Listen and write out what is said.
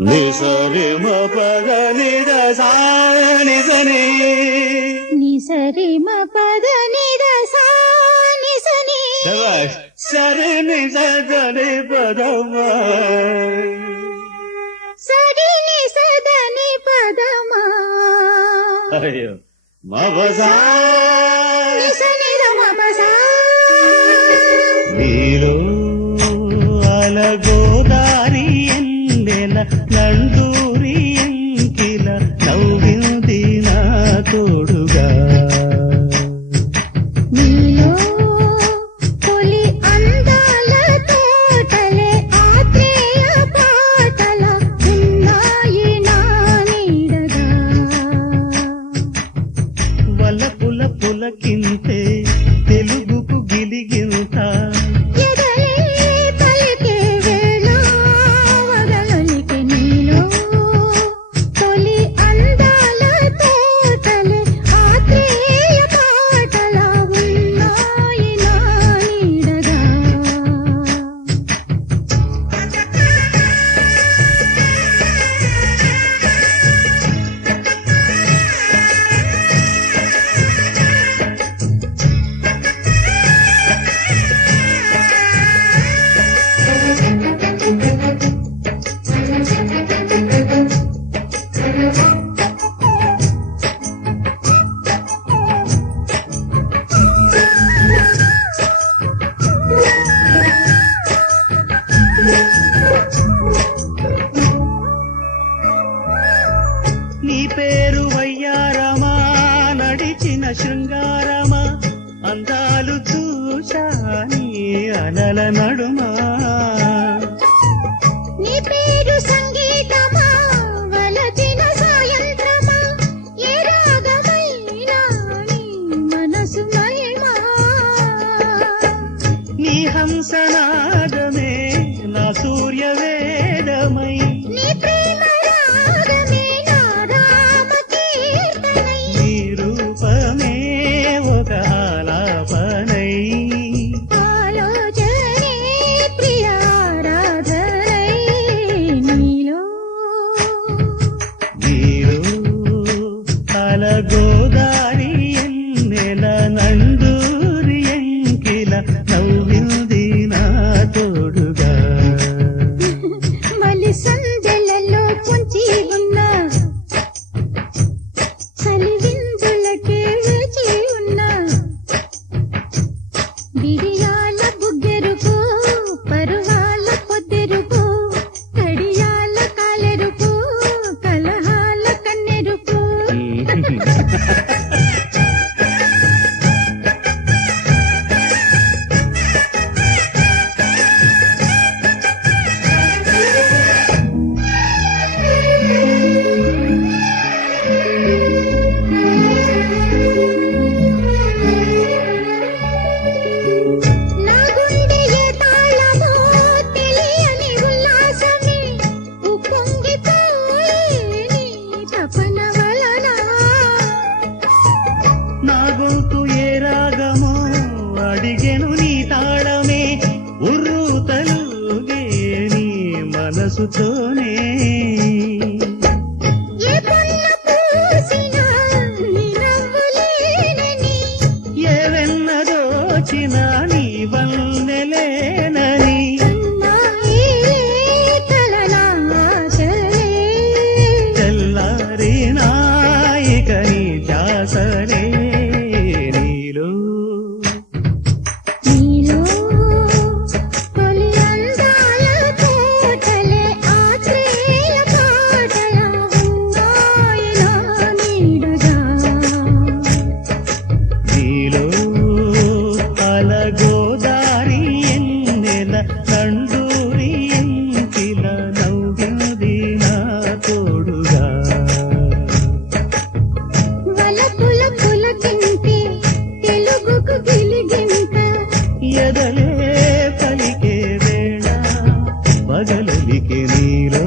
నిసరి మ పద నిద సా నిసని నిసరి మ పద నిద సా నిసని శభాష్ సరి నిసని పదమ సరి నిసదని పదమ అయ్యో మబసా నిసని రమబసా నీలో అలగోదారి ఎందెల నందూరి ఎంకిల నవ్వింది నా తోడుగా నీలో తొలి అందాల తోటలే ఆత్రేయ పాటల ఉన్నాయి నా నీడగా వలపుల పులకింతే తెలుగుకు గిలిగింత ఎదలే పలికే వేళ వదలలికి నీలో తొలి అందాల తోటలే ఆత్రేయ పాటల ఉన్నాయి నా నీడగా నీ పేరు వయ్యారమా నడిచిన శృంగారమా అందాలు చూశా నీ అలల నడుమా నీ పేరు సంగీతమా వలచిన సాయంత్రమా ఏ రాగమైనా నీ మనసు మహిమా నీ హంసనాదమే నా సూర్యవేదమై నీ ప్రేమ రాగమే నా రామ కీర్తనై నీ రూపమే ఒక ఆలాపనై ఆలోచనే ప్రియారాధనై నీలో నీరు అలగోదారి ఎన్నెల నందూరి ఎంకిల నవ్వింది నా తోడుగా మలి సందెలలో పొంచి ఉన్న చలివిందులకే వేచి ఉన్న బిడియాల బుగ్గెరుపు పరువాల పొద్దెరుపు కడియాల కాలెరుపు కలహాల కన్నెరుపు నా గుండె తాళమో తెలియని ఉల్లాసమే ఉప్పొంగిపోయి నీ తపన వలన నా గొంతు ఏ రాగమో అడిగెను నీ తాళమే ఉర్రు తలుగే నీ మనసుతోనే ఏ పొన్న పూసినా నీ నవ్వులేనని ఏ వెన్నదోచిన నీ వన్నెలేనని నాయే కలనాశలే తెల్లారి నాయిక నీ ధ్యాసలే నీలో నీలో తొలి అందాల తోటలే ఆత్రేయ పాటల ఉన్నాయి నా నీడగా నీలో అలగోదారి ఎన్నెల నందూరి ఎంకిల నవ్వింది నా తోడుగా వలపుల పులకింతే తెలుగుకు గిలిగింత ఎదలే పలికే వేళ పగలలికి నీలో